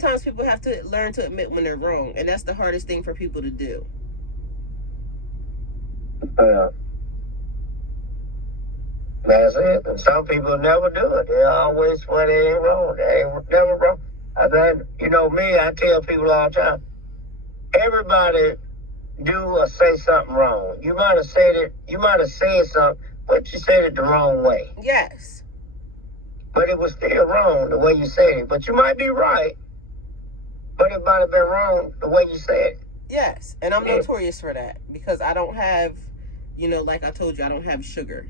Sometimes people have to learn to admit when they're wrong, and that's the hardest thing for people to do. That's it. And some people never do it. They always swear they ain't wrong. They ain't never wrong. I mean, you know me, I tell people all the time, everybody do or say something wrong. You might have said something, but you said it the wrong way. Yes. But it was still wrong the way you said it. But you might be right, but it might have been wrong the way you said it. Yes. And I'm notorious for that because I don't have, like I told you, I don't have sugar.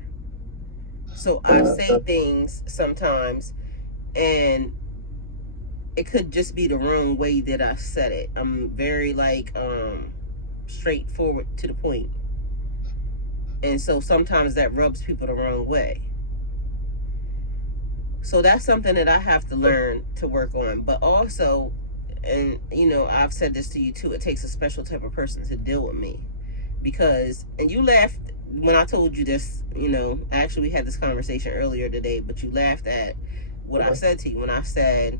So I say things sometimes and it could just be the wrong way that I said it. I'm very straightforward to the point. And so sometimes that rubs people the wrong way. So that's something that I have to learn to work on. But also, and I've said this to you too, it takes a special type of person to deal with me. Because, and you laughed when I told you this, actually we had this conversation earlier today, but you laughed at what I said to you when I said,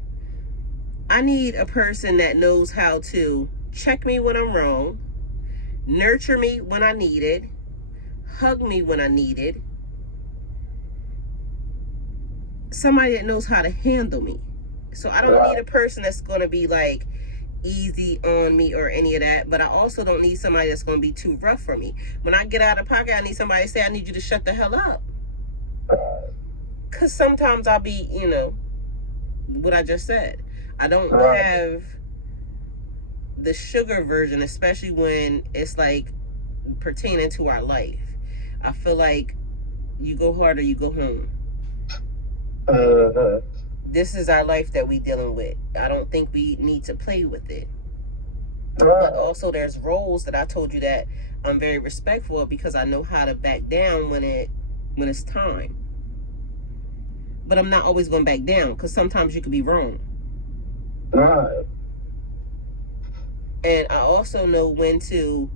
I need a person that knows how to check me when I'm wrong, nurture me when I need it, hug me when I need it, somebody that knows how to handle me. So I don't need a person that's going to be like easy on me or any of that, but I also don't need somebody that's going to be too rough for me. When I get out of pocket, I need somebody to say, I need you to shut the hell up. Because sometimes I'll be, what I just said. I don't have the sugar version, especially when it's like pertaining to our life. I feel like you go hard or you go home. This is our life that we dealing with. I don't think we need to play with it. But also there's roles that I told you that I'm very respectful of because I know how to back down when it's time. But I'm not always going to back down because sometimes you could be wrong. Right. And I also know when to,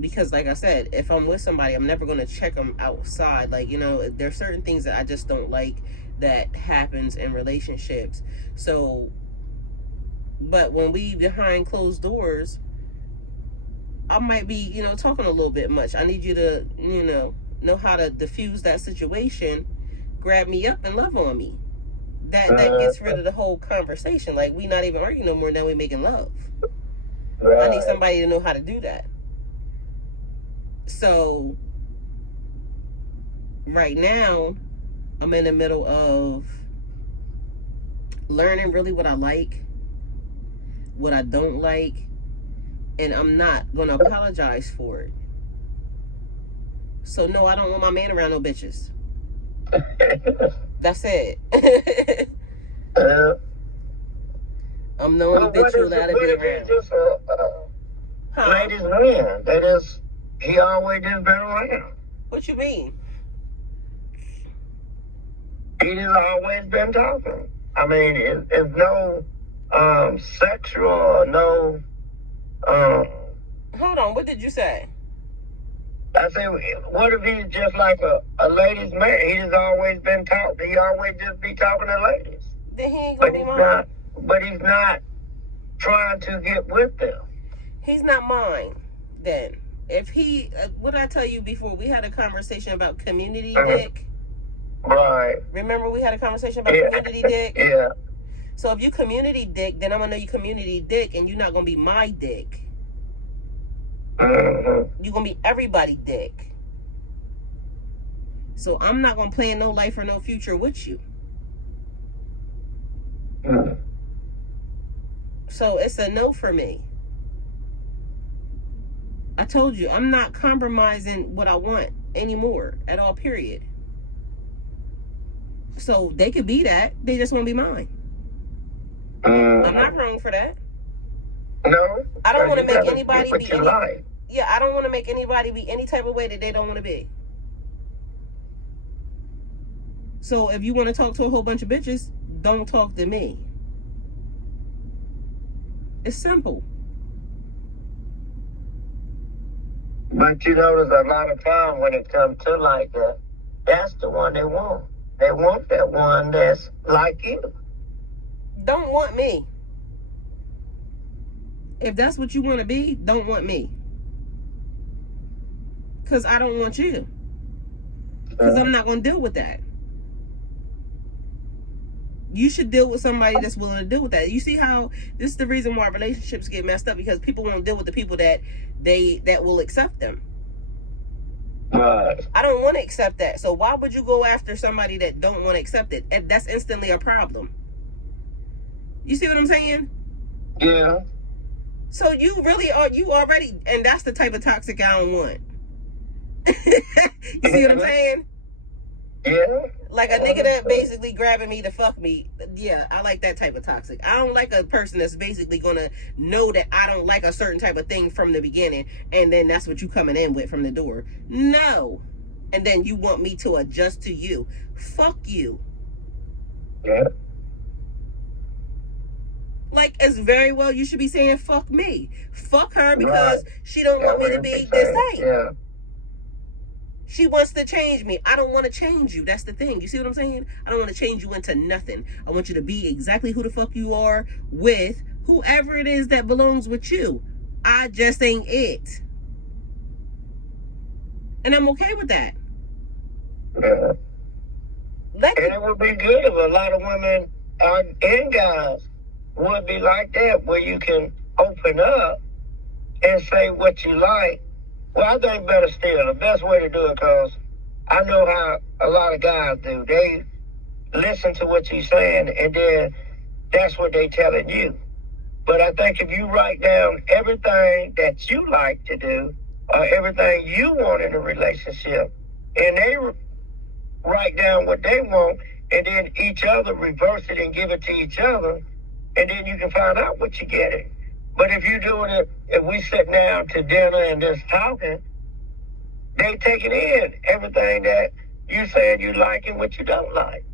because like I said, if I'm with somebody, I'm never going to check them outside. Like, there's certain things that I just don't like that happens in relationships. So, but when we behind closed doors, I might be, talking a little bit much. I need you to, know how to diffuse that situation, grab me up and love on me. That gets rid of the whole conversation. Like, we not even arguing no more, now we making love. I need somebody to know how to do that. So, right now, I'm in the middle of learning really what I like, what I don't like, and I'm not going to apologize for it. So, no, I don't want my man around no bitches. That's it. I'm the only bitch you'll allowed to be around. Just ladies man. That is, he always just been around. What you mean? He just always been talking. I mean, it's no sexual or no. Hold on, what did you say? I said, what if he's just like a ladies' man? He just always been talking. He always just be talking to ladies. Then he ain't gonna be mine. But he's not trying to get with them. He's not mine. Then, if he, what did I tell you before? We had a conversation about community dick. Right. Remember we had a conversation about community dick? Yeah. So if you community dick, then I'm gonna know you community dick, and you're not gonna be my dick. You're gonna be everybody dick. So I'm not gonna plan no life or no future with you. So it's a no for me. I told you, I'm not compromising what I want anymore at all, period. So they could be that. They just won't be mine. I'm not wrong for that. No. I don't want to make anybody be any, I don't want to make anybody be any type of way that they don't want to be. So if you want to talk to a whole bunch of bitches, don't talk to me. It's simple. But there's a lot of time when it comes to like that, that's the one they want. They want that one that's like you. Don't want me. If that's what you want to be, don't want me. Because I don't want you. Because I'm not going to deal with that. You should deal with somebody that's willing to deal with that. You see how this is the reason why relationships get messed up, because people won't deal with the people that will accept them. Right. I don't want to accept that. So why would you go after somebody that don't want to accept it? And that's instantly a problem. You see what I'm saying? Yeah. So you really are, you already, and that's the type of toxic I don't want. You see what I'm saying? Yeah. Like a nigga that basically grabbing me to fuck me. Yeah, I like that type of toxic. I don't like a person that's basically gonna know that I don't like a certain type of thing from the beginning, and then that's what you coming in with from the door. No. And then you want me to adjust to you. Fuck you. Yeah. Like, as very well you should be saying fuck me. Fuck her because she don't want me to be the same. Yeah. She wants to change me. I don't want to change you. That's the thing. You see what I'm saying? I don't want to change you into nothing. I want you to be exactly who the fuck you are with whoever it is that belongs with you. I just ain't it. And I'm okay with that. Yeah. And it would be good if a lot of women and guys would be like that, where you can open up and say what you like. Well, I think better still, the best way to do it, because I know how a lot of guys do. They listen to what you're saying, and then that's what they telling you. But I think if you write down everything that you like to do, or everything you want in a relationship, and they write down what they want, and then each other reverse it and give it to each other, and then you can find out what you're getting. But if you're doing it, if we sit down to dinner and just talking, they taking in everything that you saying you like and what you don't like.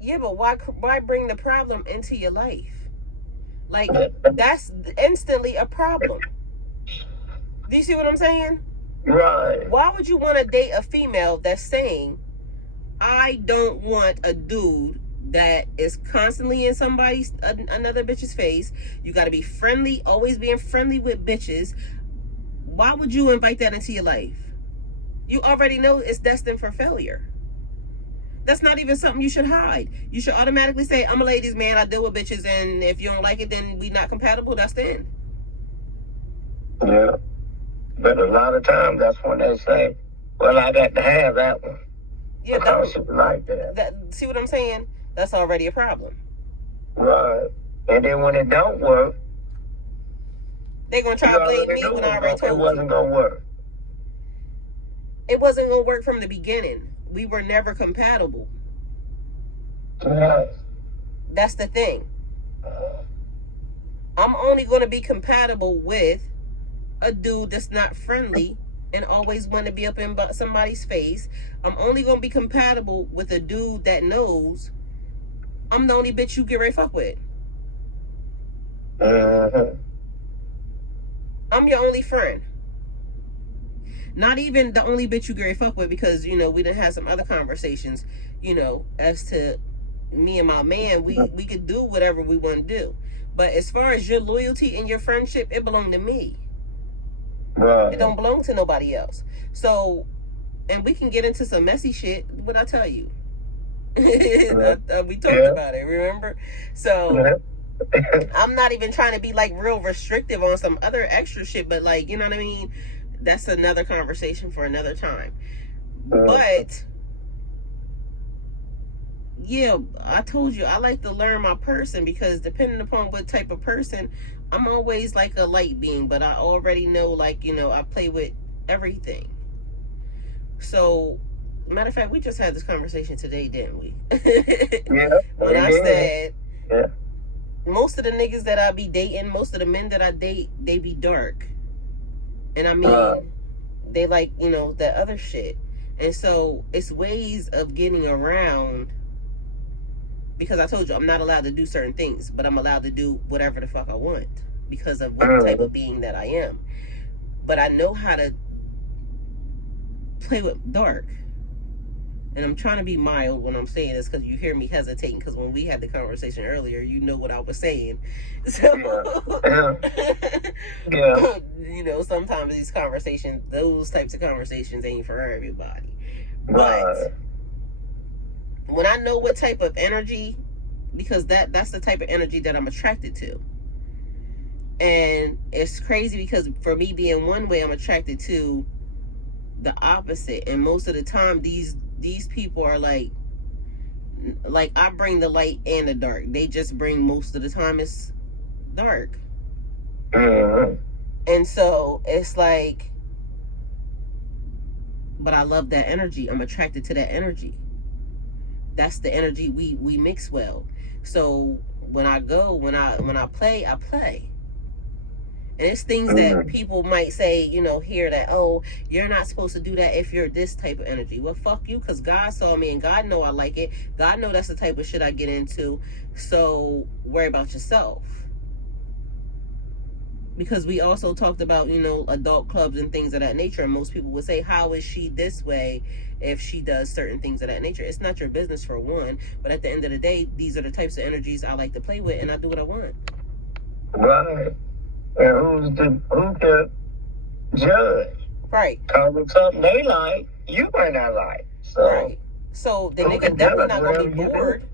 Yeah, but why bring the problem into your life? Like, that's instantly a problem. Do you see what I'm saying? Right. Why would you want to date a female that's saying, I don't want a dude that is constantly in another bitch's face. You got to be friendly, always being friendly with bitches. Why would you invite that into your life? You already know it's destined for failure. That's not even something you should hide. You should automatically say, I'm a ladies man, I deal with bitches, and if you don't like it, then we not compatible. That's the end. Yeah. But a lot of times that's when they say, well, I got to have that one. Yeah, like that. See what I'm saying? That's already a problem. Right. And then when it don't work, they're going to try to blame me when I already told you. It wasn't going to work. It wasn't going to work from the beginning. We were never compatible. Yes. That's the thing. I'm only going to be compatible with a dude that's not friendly and always want to be up in somebody's face. I'm only going to be compatible with a dude that knows I'm the only bitch you get ready to fuck with. Uh-huh. I'm your only friend. Not even the only bitch you get ready to fuck with, because, you know, we done had some other conversations, you know, as to me and my man, we could do whatever we want to do. But as far as your loyalty and your friendship, it belonged to me. Right. It don't belong to nobody else. So, and we can get into some messy shit, what I tell you. We talked about it, remember? So, I'm not even trying to be like real restrictive on some other extra shit, but like, you know what I mean? That's another conversation for another time. But yeah, I told you I like to learn my person, because depending upon what type of person, I'm always like a light being, but I already know, like, you know, I play with everything. So, matter of fact, we just had this conversation today, didn't we? Yeah. When I said, most of the niggas that I be dating, most of the men that I date, they be dark. And I mean, they like, you know, that other shit. And so it's ways of getting around, because I told you I'm not allowed to do certain things, but I'm allowed to do whatever the fuck I want because of what type of being that I am. But I know how to play with dark. And I'm trying to be mild when I'm saying this, because you hear me hesitating, because when we had the conversation earlier, you know what I was saying. So, Yeah. You know, sometimes these conversations, those types of conversations ain't for everybody. But Right. when I know what type of energy, because that's the type of energy that I'm attracted to. And it's crazy because for me being one way, I'm attracted to the opposite. And most of the time these people are like I bring the light and the dark. They just bring, most of the time it's dark. Mm-hmm. And so it's like, but I love that energy. I'm attracted to that energy. That's the energy we mix well. So when I go, when I play, I play. And it's things that Mm-hmm. people might say, you know, hear that, oh, you're not supposed to do that if you're this type of energy. Well, fuck you, because God saw me and God know I like it. God know that's the type of shit I get into. So worry about yourself. Because we also talked about, you know, adult clubs and things of that nature. And most people would say, how is she this way if she does certain things of that nature? It's not your business, for one. But at the end of the day, these are the types of energies I like to play with, and I do what I want. Right. And who can judge? Right. Cause it's something they like, you might not like. So Right. So the who nigga can definitely judge not gonna be whatever you do? bored.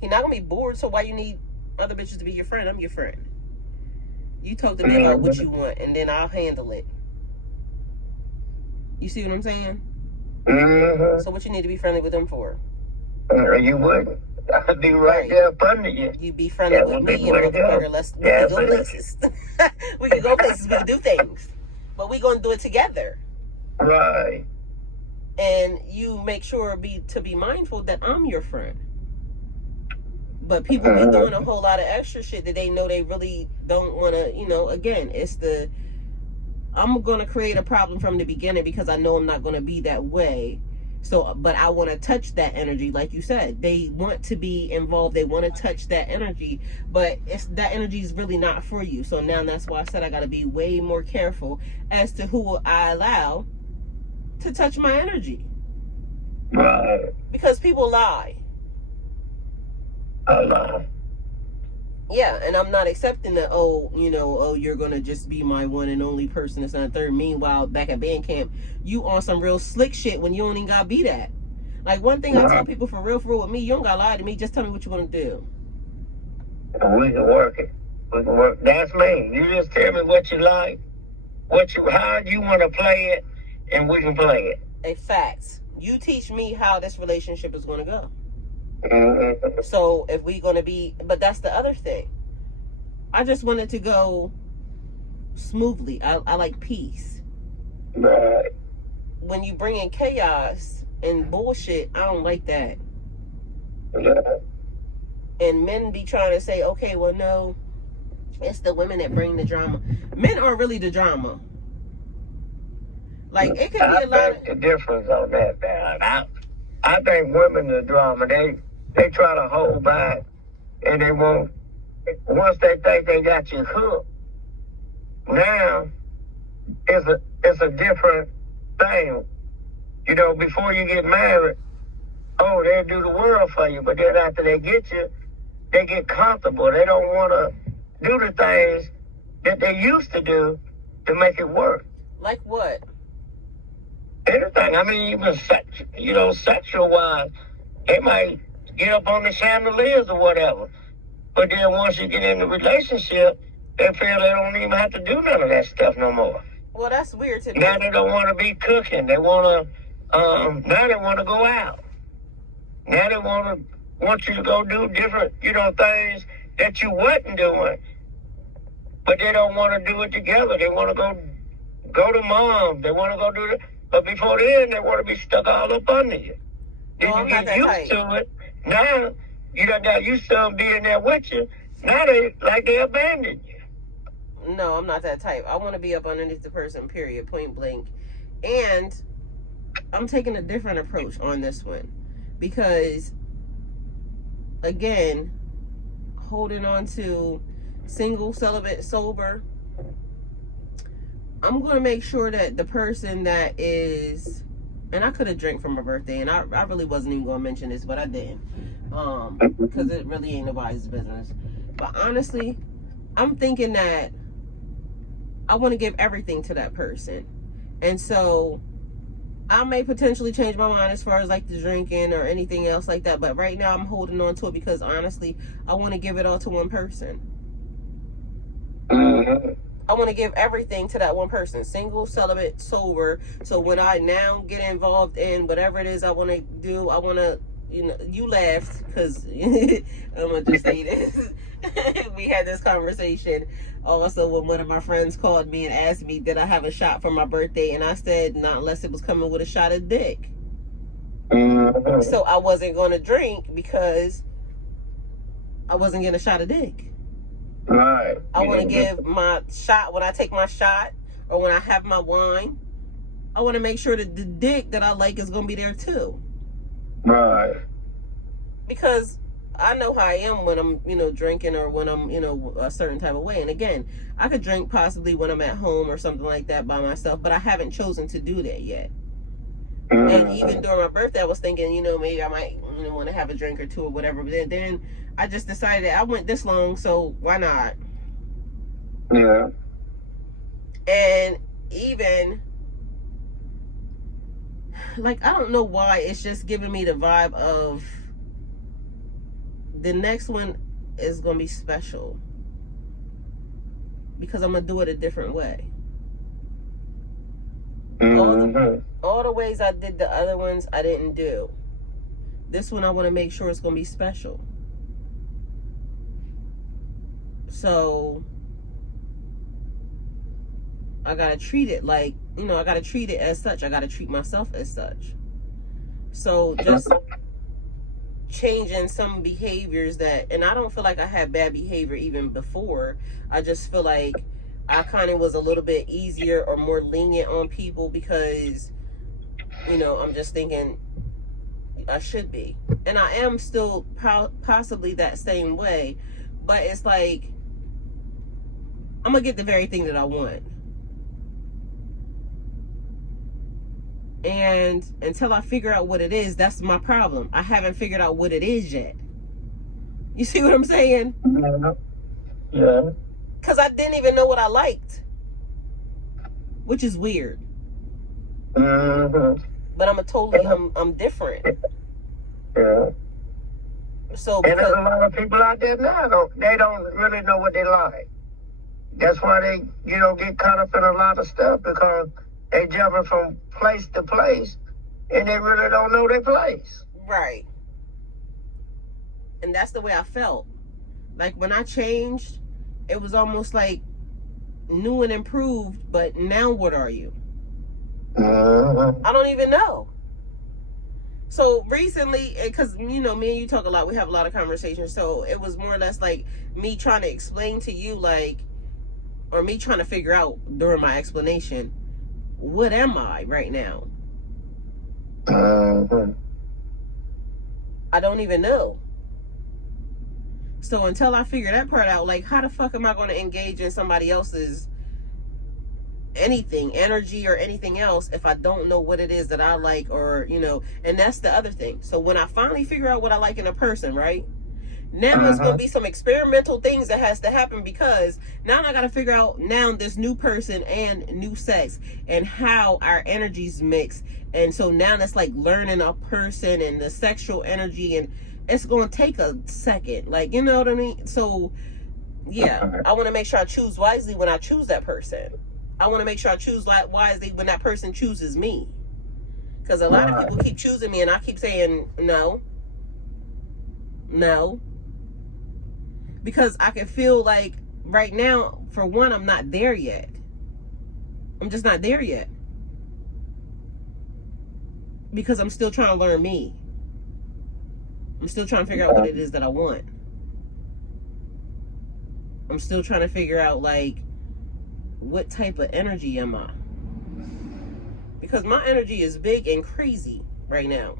He not gonna be bored. So why you need other bitches to be your friend? I'm your friend. You talk to me about what Mm-hmm. you want, and then I'll handle it. You see what I'm saying? Mm-hmm. So what you need to be friendly with them for? You wouldn't. I'd be right Right. there up under you. You be friendly That with would be me, you the way to go. motherfucker. We Yeah, can go places. We can go places. We can do things, but we gonna do it together. right. And you make sure to be mindful that I'm your friend. But people be doing a Mm-hmm. whole lot of extra shit that they know they really don't want to, you know, again, I'm going to create a problem from the beginning because I know I'm not going to be that way. So, but I want to touch that energy. Like you said, they want to be involved. They want to touch that energy, but that energy is really not for you. So now that's why I said I got to be way more careful as to who I allow to touch my energy. Right. Because people lie. I know. Yeah, and I'm not accepting that, oh, you know, oh, you're going to just be my one and only person. It's not third. Meanwhile, back at band camp, you on some real slick shit when you don't even got to be that. Like, one thing I tell Right. people, for real with me, you don't got to lie to me. Just tell me what you want to do. We can work it. We can work. That's me. You just tell me what you like, how you want to play it, and we can play it. A fact. You teach me how this relationship is going to go. Mm-hmm. So if we going to be, but that's the other thing. I just want it to go smoothly. I like peace. Right. When you bring in chaos and bullshit, I don't like that. Yeah. And men be trying to say, okay, well, no, it's the women that bring the drama. Men are really the drama. Like, it could be I a lot beg the difference on that, man. I think women are drama. They try to hold back, and they won't. Once they think they got you hooked, now it's a different thing. You know, before you get married, oh, they'll do the world for you, but then after they get you, they get comfortable. They don't want to do the things that they used to do to make it work. Like what? Anything. I mean, even sexual wise, they might get up on the chandeliers or whatever. But then once you get in the relationship, they feel they don't even have to do none of that stuff no more. Well, that's weird to me. Now they don't want to be cooking. They want to. Now they want to go out. Now they want you to go do different, things that you wasn't doing. But they don't want to do it together. They want to go to mom. They want to go do it. But before then, they want to be stuck all up under you. Then No, you I'm not get that used type. to it. Now you done got used to them being there with you. Now they abandoned you. No, I'm not that type. I want to be up underneath the person, period, point blank. And I'm taking a different approach on this one. Because, again, holding on to single, celibate, sober, I'm going to make sure that the person that is, and I could have drank for my birthday, and I really wasn't even going to mention this, but I didn't, because it really ain't nobody's business. But honestly, I'm thinking that I want to give everything to that person. And so I may potentially change my mind as far as like the drinking or anything else like that. But right now I'm holding on to it because honestly, I want to give it all to one person. I want to give everything to that one person, single, celibate, sober. So when I now get involved in whatever it is I want to do, I want to, you laughed because I'm going to just say this. We had this conversation also when one of my friends called me and asked me, did I have a shot for my birthday? And I said, not unless it was coming with a shot of dick. So I wasn't going to drink because I wasn't getting a shot of dick. Right. I want to give my shot when I take my shot or when I have my wine. I want to make sure that the dick that I like is going to be there too. Right. Because I know how I am when I'm, drinking or when I'm, a certain type of way. And again, I could drink possibly when I'm at home or something like that by myself, but I haven't chosen to do that yet. And even during my birthday, I was thinking, maybe I might want to have a drink or two or whatever. But then I just decided I went this long, so why not? Yeah. And even, like, I don't know why, it's just giving me the vibe of the next one is going to be special. Because I'm going to do it a different way. All the ways I did the other ones, I didn't do. This one, I want to make sure it's going to be special. So, I got to treat it like, I got to treat it as such. I got to treat myself as such. So, just changing some behaviors that, and I don't feel like I had bad behavior even before. I just feel like I kind of was a little bit easier or more lenient on people because, I'm just thinking I should be. And I am still possibly that same way. But it's like, I'm going to get the very thing that I want. And until I figure out what it is, that's my problem. I haven't figured out what it is yet. You see what I'm saying? Yeah. Because I didn't even know what I liked. Which is weird. But I'm different. Yeah. So and there's a lot of people out there now, they don't really know what they like. That's why they, get caught up in a lot of stuff because they jumping from place to place and they really don't know their place. Right. And that's the way I felt. Like when I changed, it was almost like new and improved, but now what are you? I don't even know. So recently, because me and you talk a lot, we have a lot of conversations, so it was more or less like me trying to explain to you, like, or me trying to figure out during my explanation, what am I right now? I don't even know. So until I figure that part out, like, how the fuck am I going to engage in somebody else's anything, energy or anything else, if I don't know what it is that I like, or, and that's the other thing. So when I finally figure out what I like in a person, right? Now it's going to be some experimental things that has to happen, because now I got to figure out now this new person and new sex and how our energies mix. And so now it's like learning a person and the sexual energy, and it's going to take a second, like, you know what I mean? So yeah, I want to make sure I choose wisely when I choose that person. I want to make sure I choose wisely when that person chooses me. Because a lot of people keep choosing me and I keep saying no. No. Because I can feel like right now, for one, I'm not there yet. I'm just not there yet. Because I'm still trying to learn me. I'm still trying to figure out what it is that I want. I'm still trying to figure out, like, what type of energy am I? Because my energy is big and crazy right now.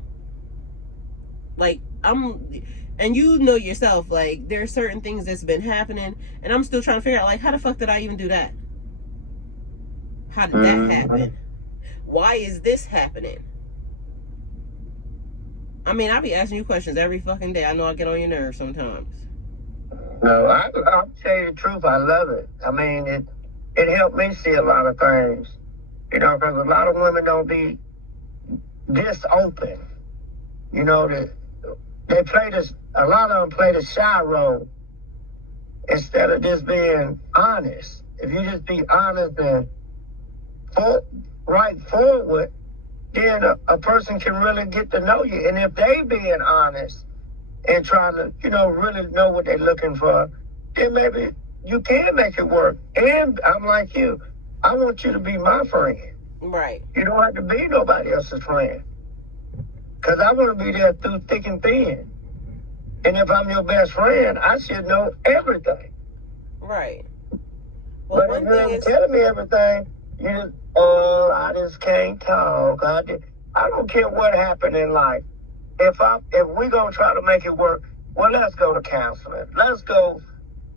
Like, and you know yourself, like, there are certain things that's been happening, and I'm still trying to figure out, like, how the fuck did I even do that? How did that happen? Why is this happening? I mean, I be asking you questions every fucking day. I know I get on your nerves sometimes. No, I'll tell you the truth. I love it. I mean, it helped me see a lot of things, because a lot of women don't be this open. They play this. A lot of them play the shy role instead of just being honest. If you just be honest and right forward, then a person can really get to know you. And if they being honest and trying to, really know what they're looking for, then maybe you can make it work. And I'm like you. I want you to be my friend. Right. You don't have to be nobody else's friend. Because I want to be there through thick and thin. And if I'm your best friend, I should know everything. Right. Well, but if you ain't telling me everything, you just, I just can't talk. I don't care what happened in life. If we're going to try to make it work, well, let's go to counseling. Let's go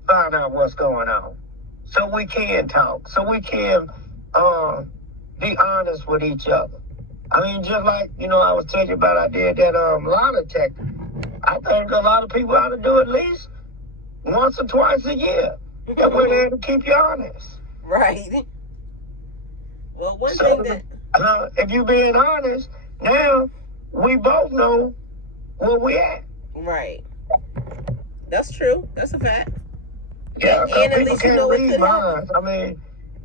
find out what's going on. So we can talk. So we can be honest with each other. I mean, just like, I was telling you about, I did that lie detector. I think a lot of people ought to do at least once or twice a year. That way they can keep you honest. Right. Well, one thing that... if you being honest, now we both know where we at. Right. That's true. That's a fact. Yeah, and at least you know read minds. I mean,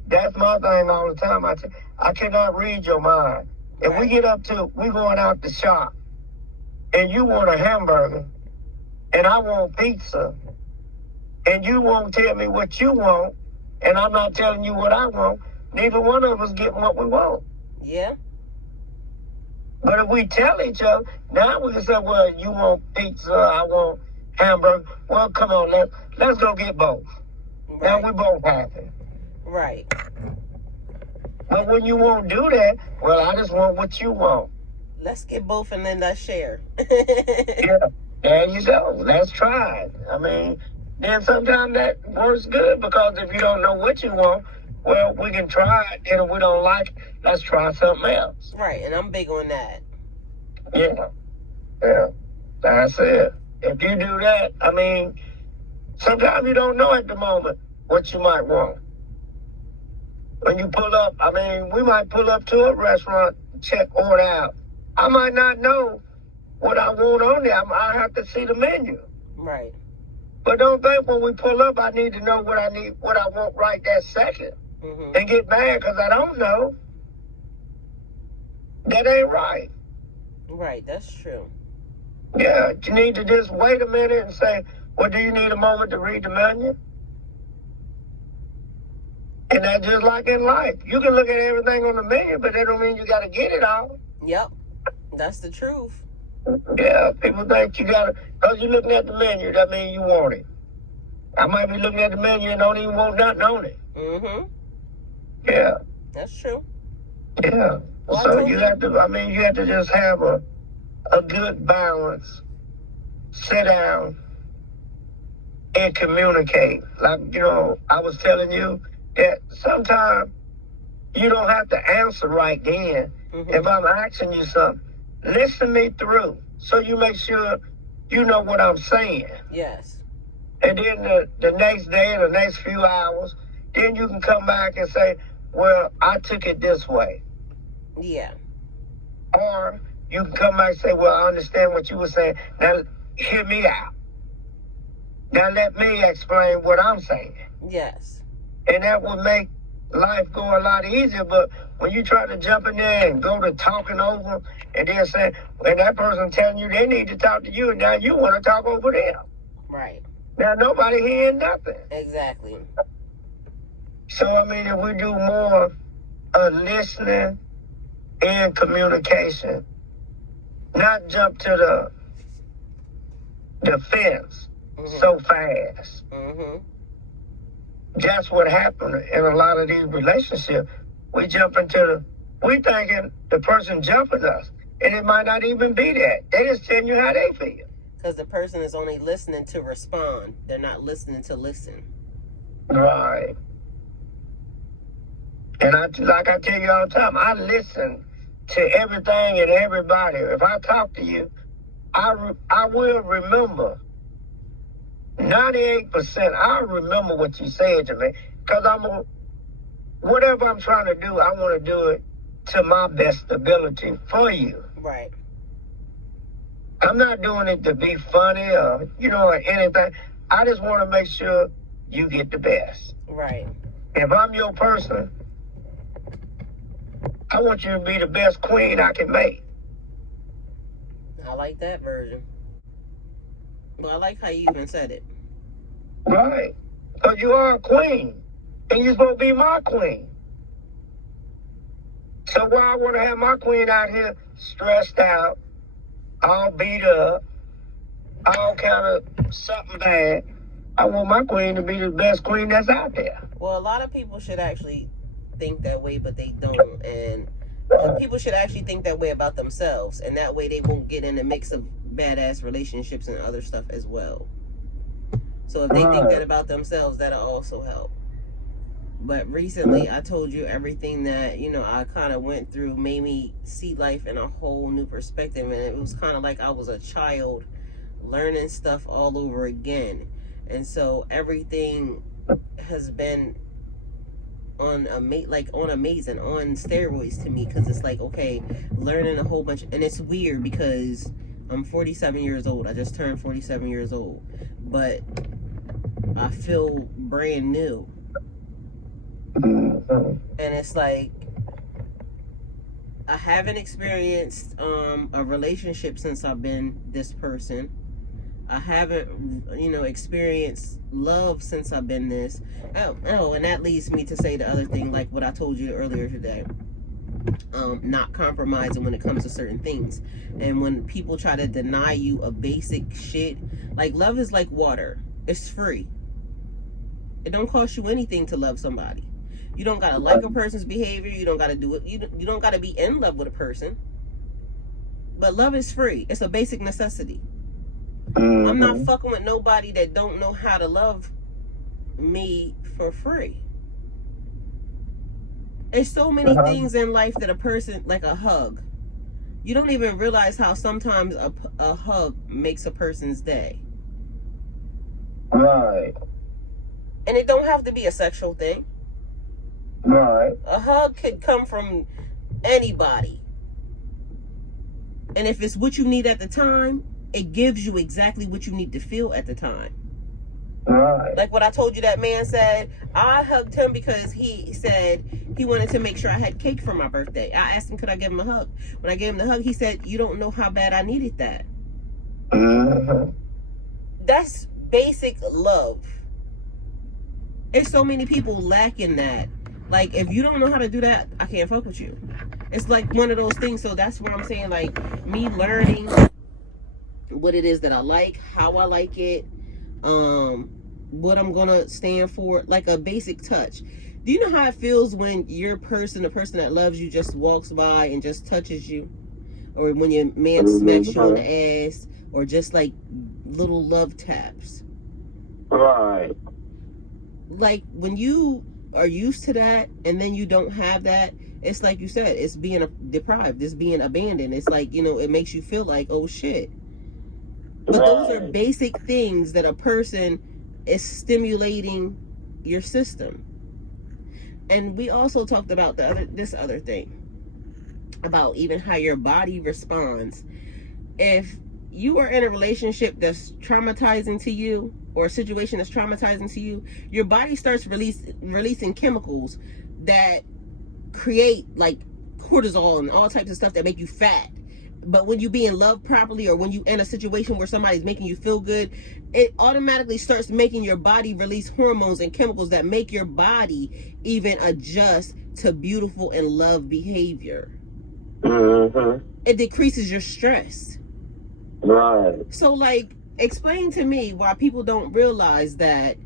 that's my thing all the time. I cannot read your mind. If we get up to, we going out to shop, and you want a hamburger, and I want pizza, and you won't tell me what you want, and I'm not telling you what I want, neither one of us getting what we want. Yeah. But if we tell each other, now we can say, well, you want pizza, I want hamburger. Well, come on, let's go get both. Right. Now we both happy. Right. But when you won't do that, well, I just want what you want. Let's get both and then let's share. Yeah, there you go. Let's try it. I mean, then sometimes that works good because if you don't know what you want, well, we can try it. And if we don't like it, let's try something else. Right, and I'm big on that. Yeah, that's it. If you do that, I mean, sometimes you don't know at the moment what you might want. When you pull up, I mean, we might pull up to a restaurant, check order out. I might not know what I want on there. I have to see the menu. Right. But don't think when we pull up, I need to know what I want right that second. Mm-hmm. And get mad because I don't know. That ain't right. Right, that's true. Yeah, you need to just wait a minute and say, well, do you need a moment to read the menu? And that's just like in life. You can look at everything on the menu, but that don't mean you got to get it all. Yep, that's the truth. Yeah, people think you got to, because you're looking at the menu, that means you want it. I might be looking at the menu and don't even want nothing on it. Mm-hmm. Yeah. That's true. Yeah. Well, so you have to just have a good balance. Sit down and communicate. Like, I was telling you that sometimes you don't have to answer right then. Mm-hmm. If I'm asking you something, listen me through so you make sure you know what I'm saying. Yes. And then the next day or the next few hours, then you can come back and say, well, I took it this way. Yeah. Or you can come back and say, well, I understand what you were saying. Now, hear me out. Now, let me explain what I'm saying. Yes. And that would make life go a lot easier. But when you try to jump in there and go to talking over and then say, and that person telling you they need to talk to you, and now you want to talk over them. Right. Now, nobody hearing nothing. Exactly. So, I mean, if we do more listening and communication, not jump to the fence so fast. Mm-hmm. That's what happened in a lot of these relationships. We thinking the person jumping us, and it might not even be that. They just telling you how they feel. Because the person is only listening to respond. They're not listening to listen. Right. And like I tell you all the time, I listen to everything and everybody. If I talk to you, I will remember. 98%, I'll remember what you said to me. Because whatever I'm trying to do, I want to do it to my best ability for you. Right. I'm not doing it to be funny or, or anything. I just want to make sure you get the best. Right. If I'm your person, I want you to be the best queen I can make. I like that version. Well, I like how you even said it. Right. Because you are a queen. And you're supposed to be my queen. So why I want to have my queen out here stressed out, all beat up, all kind of something bad. I want my queen to be the best queen that's out there. Well, a lot of people should actually think that way, but they don't. And people should actually think that way about themselves. And that way they won't get in the mix of badass relationships and other stuff as well. So if they think that about themselves, that'll also help. But recently, I told you everything that, I kind of went through made me see life in a whole new perspective. And it was kind of like I was a child learning stuff all over again. And so everything has been on amazing, on steroids to me. Because it's like, okay, learning a whole bunch. And it's weird because I'm 47 years old. I just turned 47 years old. But I feel brand new. And it's like I haven't experienced a relationship since I've been this person. I haven't, experienced love since I've been this. Oh, and that leads me to say the other thing, like what I told you earlier today. Not compromising when it comes to certain things. And when people try to deny you a basic shit, like love is like water. It's free. It don't cost you anything to love somebody. You don't gotta like a person's behavior. You don't gotta do it. You don't gotta be in love with a person. But love is free. It's a basic necessity. I'm not fucking with nobody that don't know how to love me for free. There's so many things in life that a person, like a hug, you don't even realize how sometimes a hug makes a person's day. Right. And it don't have to be a sexual thing. Right. A hug could come from anybody. And if it's what you need at the time, it gives you exactly what you need to feel at the time. Right. Like what I told you that man said, I hugged him because he said he wanted to make sure I had cake for my birthday. I asked him, could I give him a hug? When I gave him the hug, he said, you don't know how bad I needed that. That's basic love. There's so many people lacking that. Like, if you don't know how to do that, I can't fuck with you. It's like one of those things. So that's what I'm saying. Like, me learning what it is that I like, how I like it, what I'm gonna stand for, like a basic touch. Do you know how it feels when the person that loves you just walks by and just touches you? Or when your man smacks you on the ass, or just like little love taps. Right. Like when you are used to that and then you don't have that, it's like you said, it's being deprived, it's being abandoned. It's like, it makes you feel like, oh shit. But those are basic things that a person is stimulating your system. And we also talked about this other thing about even how your body responds. If you are in a relationship that's traumatizing to you, or a situation that's traumatizing to you, your body starts releasing chemicals that create like cortisol and all types of stuff that make you fat. But when you be in love properly, or when you in a situation where somebody's making you feel good, it automatically starts making your body release hormones and chemicals that make your body even adjust to beautiful and love behavior. It decreases your stress. Right. So, like, explain to me why people don't realize that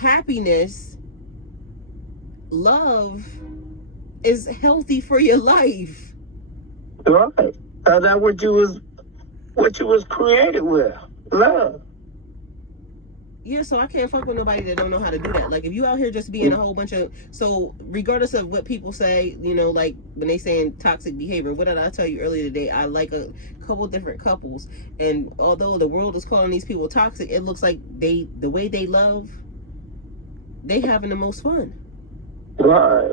happiness, love, is healthy for your life. Right. That's what you was created with. Love. Yeah, so I can't fuck with nobody that don't know how to do that. Like, if you out here just being a whole bunch of... So, regardless of what people say, like, when they saying toxic behavior, what did I tell you earlier today? I like a couple different couples. And although the world is calling these people toxic, it looks like the way they love, they having the most fun. Right.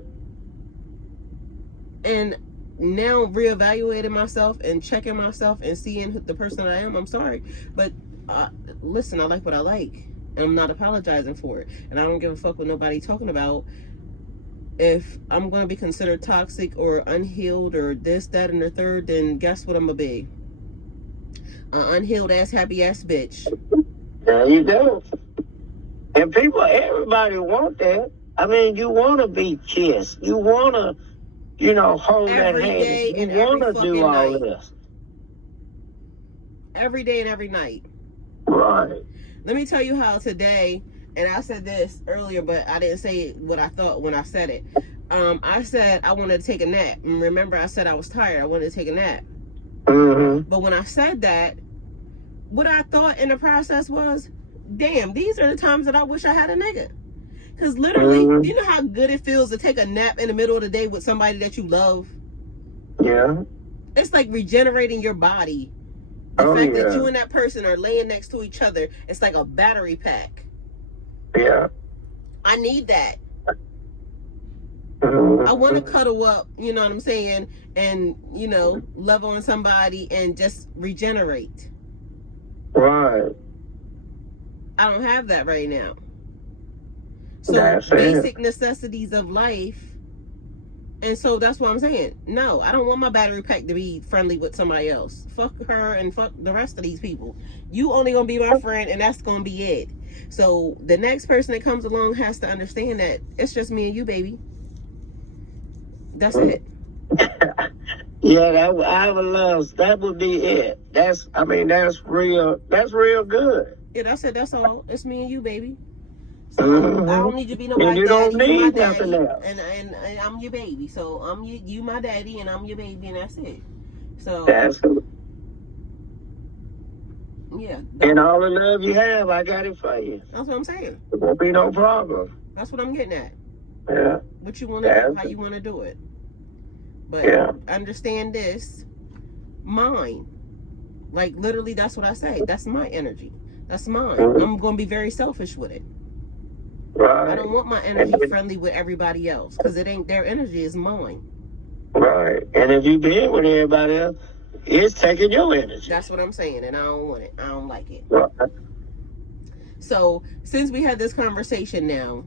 And now reevaluating myself and checking myself and seeing the person I am, I'm sorry, but listen, I like what I like, and I'm not apologizing for it, and I don't give a fuck what nobody talking about. If I'm going to be considered toxic or unhealed or this, that, and the third, then guess what I'm going to be? An unhealed ass, happy ass bitch. There you go. And people, everybody want that. I mean, you want to be kissed. You want to, hold Every that day hand. and You every want to do fucking all night. this. Every day and every night. Right. Let me tell you how today, and I said this earlier, but I didn't say what I thought when I said it. I said I wanted to take a nap. And remember, I said I was tired. I wanted to take a nap. Mm-hmm. But when I said that, what I thought in the process was, damn, these are the times that I wish I had a nigga. Because literally, Mm-hmm. you know how good it feels to take a nap in the middle of the day with somebody that you love? Yeah. It's like regenerating your body. The fact that you and that person are laying next to each other, it's like a battery pack. Yeah. I need that. Mm-hmm. I want to cuddle up, you know what I'm saying, and, love on somebody and just regenerate. Right. I don't have that right now. So basic necessities of life. And so that's what I'm saying. No, I don't want my battery pack to be friendly with somebody else. Fuck her and fuck the rest of these people. You only gonna be my friend, and that's gonna be it. So the next person that comes along has to understand that it's just me and you, baby. That's it. Yeah, I would love. That would be it. That's real. That's real good. Yeah, that's it. That's all. It's me and you, baby. So Mm-hmm. I don't need you to be nobody's and you daddy. don't You my need daddy, nothing else. and I'm your baby. So I'm you my daddy, and I'm your baby, and that's it. So That's yeah. And all the love you have, I got it for you. That's what I'm saying. It won't be no problem. That's what I'm getting at. Yeah. What you want to do, how you want to do it. But understand this, mine. Like literally, that's what I say. That's my energy. That's mine. Mm-hmm. I'm going to be very selfish with it. Right. I don't want my energy friendly with everybody else, because it ain't their energy, is mine. Right. And if you been with everybody else, it's taking your energy. That's what I'm saying, and I don't want it. I don't like it. Right. So since we had this conversation now,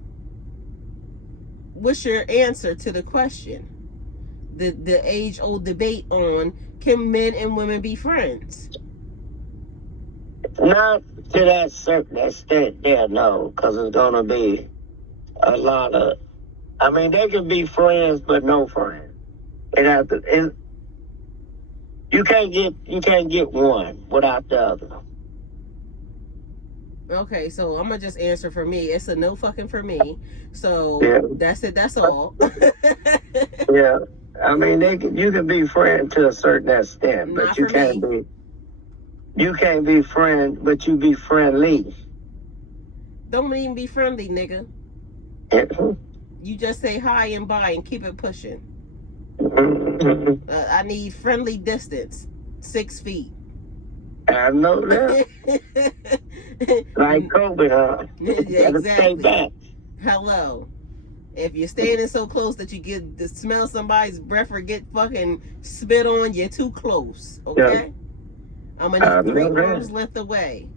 what's your answer to the question? The age-old debate on, can men and women be friends? Not to that certain extent there, no, because it's going to be a lot of, they can be friends, but no friends. You can't get one without the other. Okay, so I'm gonna just answer for me. It's a no fucking for me. So that's it. That's all. Yeah, you can be friends to a certain extent, but you can't be. You can't be friends, but you be friendly. Don't even be friendly, nigga. Mm-hmm. You just say hi and bye and keep it pushing. Mm-hmm. I need friendly distance, 6 feet. I know that. Like COVID, huh? Yeah, exactly. Stay back. Hello. If you're standing so close that you get to smell somebody's breath or get fucking spit on, you're too close. Okay? Yeah. I'm gonna need 3 arms length away.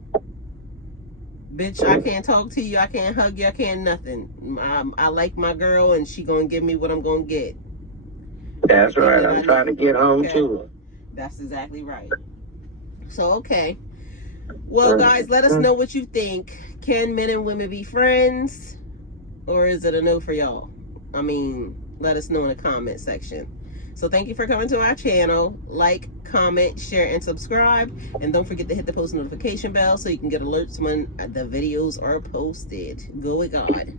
Bitch, I can't talk to you, I can't hug you, I can't nothing. I like my girl, and she gonna give me what I'm gonna get. That's right. I'm trying to get home to her. That's exactly right. So, okay. Well, guys, let us know what you think. Can men and women be friends? Or is it a no for y'all? Let us know in the comment section. So thank you for coming to our channel. Like, comment, share, and subscribe. And don't forget to hit the post notification bell so you can get alerts when the videos are posted. Go with God.